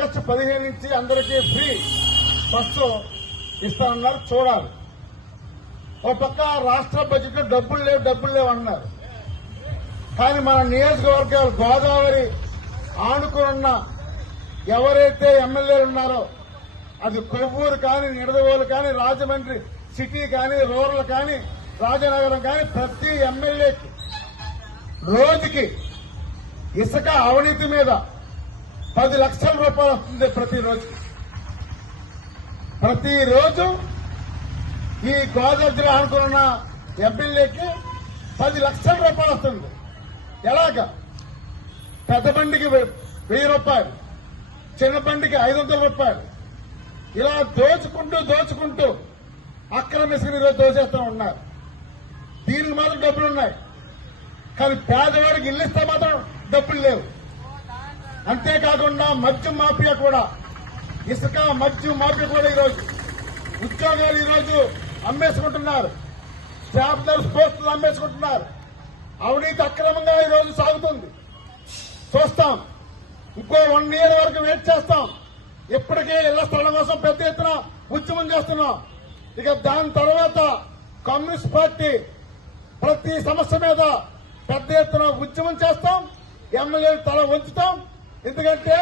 August 15 నుంచి అందరికీ free bus ఇస్తానన్నారు. చూడాలి. ఒక పక్క రాష్ట్ర బడ్జెట్ డబ్బులు లేవు అన్నారు. కానీ మన నియోజకవర్గాలు గోదావరి ఆనుకున్న ఎవరైతే ఎమ్మెల్యేలు ఉన్నారో అది కొవ్వూరు కానీ, నిడదవోలు కానీ, రాజమండ్రి సిటీ కానీ, రూరల్ కానీ, రాజనగరం కానీ ప్రతి ఎమ్మెల్యేకి రోజుకి ఇసుక అవినీతి మీద 10 లక్షల రూపాయలు వస్తుంది. ప్రతిరోజు ఈ గోదావరి జిల్లా అనుకున్న ఎమ్మెల్యేకి 10 లక్షల రూపాయలు వస్తుంది. ఎలాగా? పెద్ద బండికి 1000 రూపాయలు, చిన్న బండికి 500 రూపాయలు, ఇలా దోచుకుంటూ అక్రమ ఇసుకని ఈరోజు దోచేస్తూ ఉన్నారు. దీనికి మాత్రం డబ్బులున్నాయి, కానీ పేదవాడికి ఇల్లు ఇస్తే మాత్రం డబ్బులు లేవు. అంతేకాకుండా మద్యం మాఫియా కూడా, ఇసుక మద్యం మాఫియా కూడా ఈరోజు ఉద్యోగాలు ఈరోజు అమ్మేసుకుంటున్నారు. స్టాఫ్లర్స్ పోస్టులు అమ్మేసుకుంటున్నారు. అవినీతి అక్రమంగా ఈరోజు సాగుతుంది. చూస్తాం. ఇంకో 1 year వరకు వెయిట్ చేస్తాం. ఇప్పటికే ఇళ్ల స్థలం కోసం పెద్ద ఎత్తున ఉద్యమం చేస్తున్నాం. ఇక దాని తర్వాత కమ్యూనిస్ట్ పార్టీ ప్రతి సమస్య మీద పెద్ద ఎత్తున ఉద్యమం చేస్తాం. ఎమ్మెల్యేలు తల వంచుతాం. ఎందుకంటే